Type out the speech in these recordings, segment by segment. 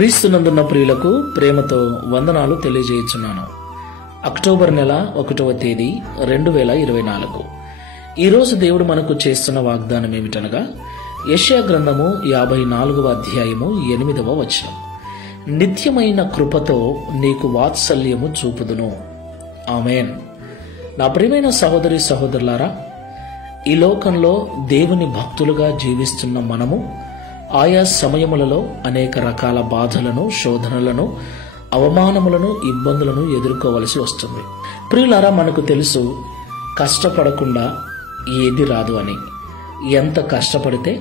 క్రీస్తునందున్న ప్రియులకు ప్రేమతో వందనాలు తెలియజేయుచున్నాను. అక్టోబర్ నెల 1వ తేదీ 2024. ఈరోజు దేవుడు మనకు చేస్తున్న వాగ్దానం ఏమిటనగా యెషయా గ్రంథము 54వ అధ్యాయము 8వ వచనం. నిత్యమైన కృపతో నీకు వాత్సల్యము చూపుదును. ఆమేన్. నా ప్రియమైన సహోదరి సహోదరులారా, ఈ లోకంలో దేవుని భక్తులుగా జీవిస్తున్న మనము ఆయా సమయములలో అనేక రకాల బాధలను, శోధనలను, అవమానములను, ఇబ్బందులను ఎదుర్కోవలసి వస్తుంది. ప్రియులారా, మనకు తెలుసు కష్టపడకుండా ఏది రాదు అని. ఎంత కష్టపడితే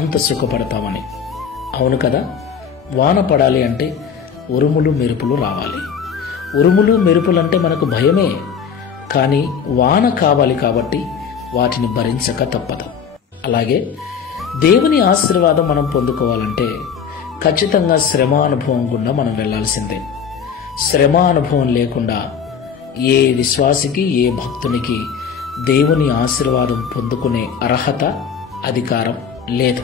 అంత సుఖపడతామని. అవును కదా? వాన పడాలి అంటే ఉరుములు మెరుపులు రావాలి. ఉరుములు మెరుపులంటే మనకు భయమే, కానీ వాన కావాలి కాబట్టి వాటిని భరించక తప్పదు. అలాగే దేవుని ఆశీర్వాదం మనం పొందుకోవాలంటే ఖచ్చితంగా శ్రమ అనుభవం గుండా మనం వెళ్లాల్సిందే. శ్రమ అనుభవం లేకుండా ఏ విశ్వాసికి, ఏ భక్తునికి దేవుని ఆశీర్వాదం పొందుకునే అర్హత, అధికారం లేదు.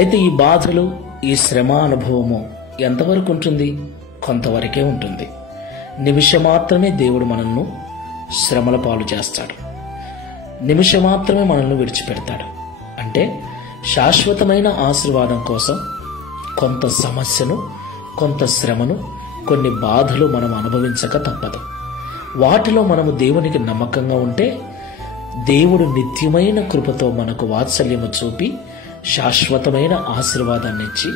అయితే ఈ బాధలు, ఈ శ్రమ అనుభవము ఎంతవరకు ఉంటుంది? కొంతవరకే ఉంటుంది. నిమిషం మాత్రమే దేవుడు మనల్ని శ్రమల పాలు చేస్తాడు. నిమిషం మాత్రమే మనల్ని విడిచిపెడతాడు. అంటే శాశ్వతమైన ఆశీర్వాదం కోసం కొంత సమస్యను, కొంత శ్రమను, కొన్ని బాధలు మనం అనుభవించక తప్పదు. వాటిలో మనము దేవునికి నమ్మకంగా ఉంటే దేవుడు నిత్యమైన కృపతో మనకు వాత్సల్యము చూపి శాశ్వతమైన ఆశీర్వాదాన్ని ఇచ్చి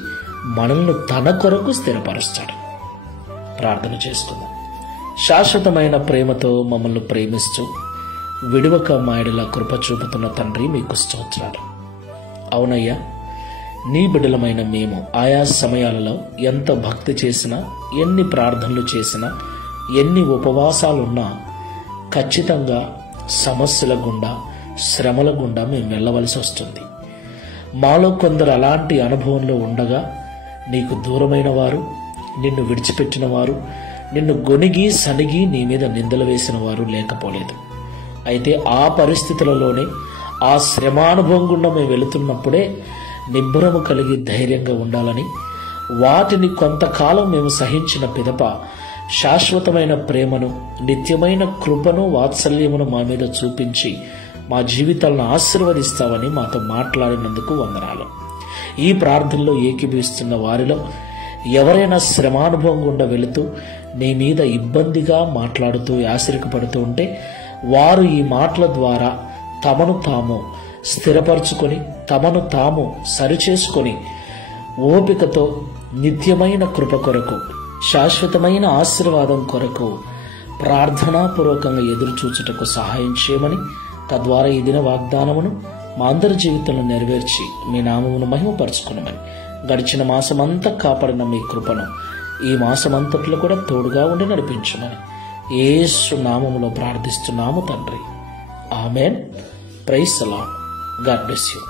మనల్ని తన కొరకు స్థిరపరుస్తాడు. ప్రార్థన చేసుకుందాం. శాశ్వతమైన ప్రేమతో మమ్మల్ని ప్రేమిస్తూ విడువక మాయడలా కృప చూపుతున్న తండ్రి, మీకు స్తోత్రాలు. అవునయ్యా, నీ బిడ్డలమైన మేము ఆయా సమయాలలో ఎంత భక్తి చేసినా, ఎన్ని ప్రార్థనలు చేసినా, ఎన్ని ఉపవాసాలున్నా ఖచ్చితంగా సమస్యల గుండా, శ్రమల గుండా మేము వెళ్ళవలసి వస్తుంది. మాలో కొందరు అలాంటి అనుభవంలో ఉండగా నీకు దూరమైన వారు, నిన్ను విడిచిపెట్టిన వారు, నిన్ను గొనిగి సనిగి నీ మీద నిందలు వేసిన వారు లేకపోలేదు. అయితే ఆ పరిస్థితులలోనే, ఆ శ్రమానుభవం గుండా మేము వెళుతున్నప్పుడే నిబ్బరము కలిగి ధైర్యంగా ఉండాలని, వాటిని కొంతకాలం మేము సహించిన పిదప శాశ్వతమైన ప్రేమను, నిత్యమైన కృపను, వాత్సల్యమును మా మీద చూపించి మా జీవితాలను ఆశీర్వదిస్తావని మాతో మాట్లాడినందుకు వందనాలు. ఈ ప్రార్థనలో ఏకీభవిస్తున్న వారిలో ఎవరైనా శ్రమానుభవం గుండా వెళుతూ నీ మీద ఇబ్బందిగా మాట్లాడుతూ ఆశ్చర్యపడుతూ ఉంటే వారు ఈ మాటల ద్వారా తమను తాము స్థిరపరచుకొని, తమను తాము సరిచేసుకొని ఓపికతో నిత్యమైన కృప కొరకు, శాశ్వతమైన ఆశీర్వాదం కొరకు ప్రార్థనాపూర్వకంగా ఎదురుచూచుటకు సహాయం చేయమని, తద్వారా ఈ దిన వాగ్దానమును మా అందరి జీవితంలో నెరవేర్చి మీ నామమును మహిమపరచుకునమని, గడిచిన మాసమంతా కాపాడిన మీ కృపను ఈ మాసమంతట్లో కూడా తోడుగా ఉండి నడిపించమని యేసు నామములో ప్రార్థిస్తున్నాము తండ్రి. Amen. Praise the Lord. God bless you.